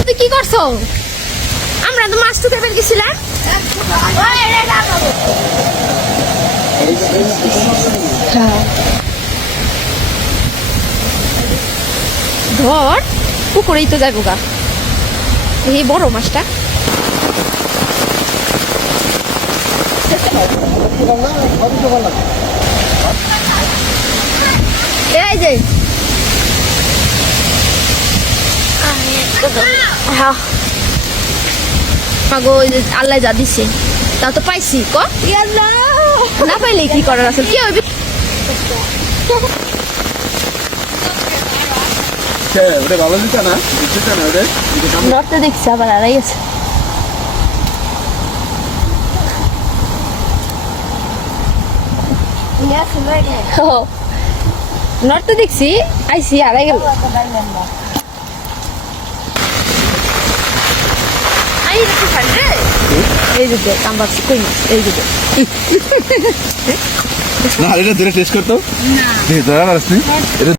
তুই কি করছ আমরা তো মাছ তুকে বের গেছিলাম ধর, পুকুরেই তো যাব গা। এই বড় মাছটা এই যে হ্যাঁ মাগো ওই যে আল্লাহ যা দিছে তা তো পাইছি ক? না পাইলে কি করার আছে? কি হবে দেখছি আবার আড়াই আছে। নটটা দেখছি আইসি আড়াই গেল আই রে ফান্ডে এই যে দেখ আমার কই মাছ এই যে দেখ। না এটা ধরে টেস্ট করতো না